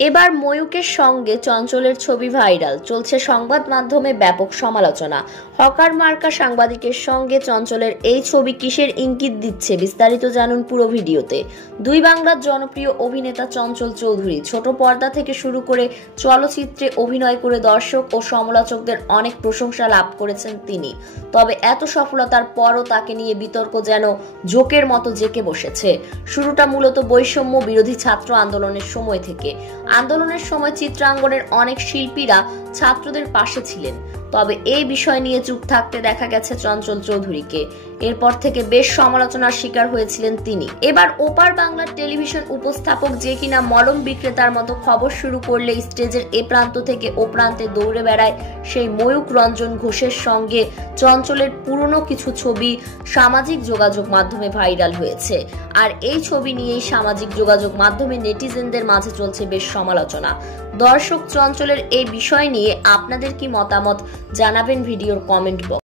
এবার ময়ূকের সঙ্গে চঞ্চলের ছবি ভাইরাল, চলছে সংবাদ মাধ্যমে ব্যাপক সমালোচনা। হকার মার্কা সাংবাদিকের সঙ্গে চঞ্চলের এই ছবি কিসের ইঙ্গিত দিচ্ছে, বিস্তারিত জানুন পুরো ভিডিওতে। দুই বাংলার জনপ্রিয় অভিনেতা চঞ্চল চৌধুরী ছোট পর্দা থেকে শুরু করে চলচ্চিত্রে অভিনয় করে দর্শক ও সমালোচকদের অনেক প্রশংসা লাভ করেছেন তিনি। তবে এত সফলতার পরও তাকে নিয়ে বিতর্ক যেন জোকের মতো জেঁকে বসেছে। শুরুটা মূলত বৈষম্য বিরোধী ছাত্র আন্দোলনের সময় থেকে। আন্দোলনের সময় চিত্রাঙ্গনের অনেক শিল্পীরা ছাত্রদের পাশে ছিলেন, তবে এই বিষয় নিয়ে চুপ থাকতে দেখা গেছে চঞ্চল চৌধুরীকে। এরপর থেকে বেশ সমালোচনার শিকার হয়েছিলেন তিনি। এবার ওপার বাংলার টেলিভিশন উপস্থাপক যে কিনা মলম বিক্রেতার মতো খবর শুরু করলে স্টেজের এ প্রান্ত থেকে ও প্রান্তে দৌড়ে বেড়ায় সেই ময়ূক রঞ্জন ঘোষের সঙ্গে চঞ্চলের পুরনো কিছু ছবি সামাজিক যোগাযোগ মাধ্যমে ভাইরাল হয়েছে। আর এই ছবি নিয়েই সামাজিক যোগাযোগ মাধ্যমে নেটিজেনদের মাঝে চলছে বেশ সমালোচনা। দর্শক, চঞ্চলের এই বিষয় নিয়ে আপনাদের কি মতামত জানাবেন ভিডিওর কমেন্ট বক্স।